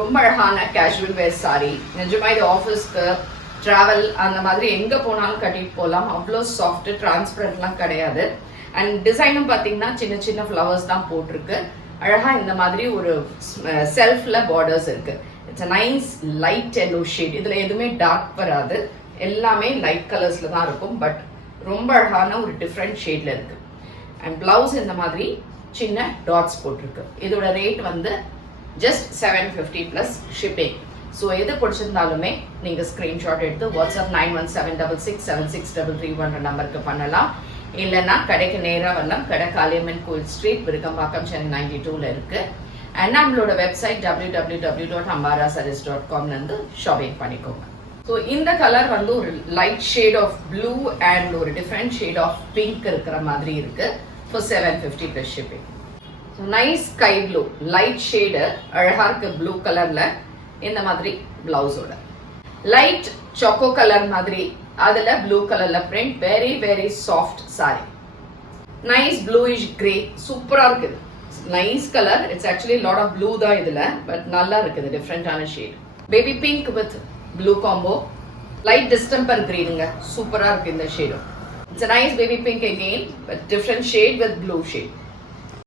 ரொம்ப அழகான கேஷுவல் வேர் சாரி. நிஜமா இது ஆஃபீஸ்க்கு ட்ராவல் அந்த மாதிரி எங்கே போனாலும் கட்டிட்டு போகலாம். அவ்வளோ சாஃப்ட், டிரான்ஸ்பரண்ட்லாம் கிடையாது. அண்ட் டிசைனும் பார்த்தீங்கன்னா சின்ன சின்ன ஃப்ளவர்ஸ் தான் போட்டிருக்கு. அழகா இந்த மாதிரி ஒரு செல்ஃப்ல பார்டர்ஸ் இருக்கு. It's a nice light yellow shade. இதுல எதுவுமே டார்க் வராது, எல்லாமே லைட் கலர்ஸ்ல தான் இருக்கும். பட் ரொம்ப அழகான ஒரு டிஃப்ரெண்ட் ஷேட்ல இருக்கு. அண்ட் பிளவுஸ் இந்த மாதிரி சின்ன டாட்ஸ் போட்டிருக்கு. இதோட ரேட் வந்து ஜஸ்ட் 750 பிளஸ் ஷிப்பிங். ஸோ எது பிடிச்சிருந்தாலுமே நீங்கள் ஸ்க்ரீன்ஷாட் எடுத்து வாட்ஸ்அப் 9176676331 நம்பருக்கு பண்ணலாம். இல்லைன்னா கடைக்கு நேராக வரலாம். கடை காளியம்மன் கோயில் ஸ்ட்ரீட், விருகம்பாக்கம், சென்னை 92ல் இருக்கு. அண்ட் நம்மளோட வெப்சைட் www.ambarasarees.com இருந்து ஷாப்பிங் பண்ணிக்கோங்க. ஸோ இந்த கலர் வந்து ஒரு light shade of blue and ஒரு டிஃப்ரெண்ட் ஷேட் ஆஃப் பிங்க் இருக்கிற மாதிரி இருக்கு. For 750 plus shipping. So nice sky blue light shade அழகா இருக்கு ப்ளூ கலர்ல. இந்த மாதிரி பிளவுஸோட லைட் சாக்கோ கலர் மாதிரி, அதுல ப்ளூ கலர்ல print. Very very soft sari. Nice bluish grey, சூப்பரா இருக்குது. Nice colour. It's actually lot of blue தான் இதுல, பட் நல்லா இருக்குது. டிஃப்ரெண்டான shade. Baby pink with blue combo. Light distemper கிரீனுங்க, சூப்பரா இருக்கு இந்த ஷேடும். It's a nice baby pink again, but different shade with blue shade.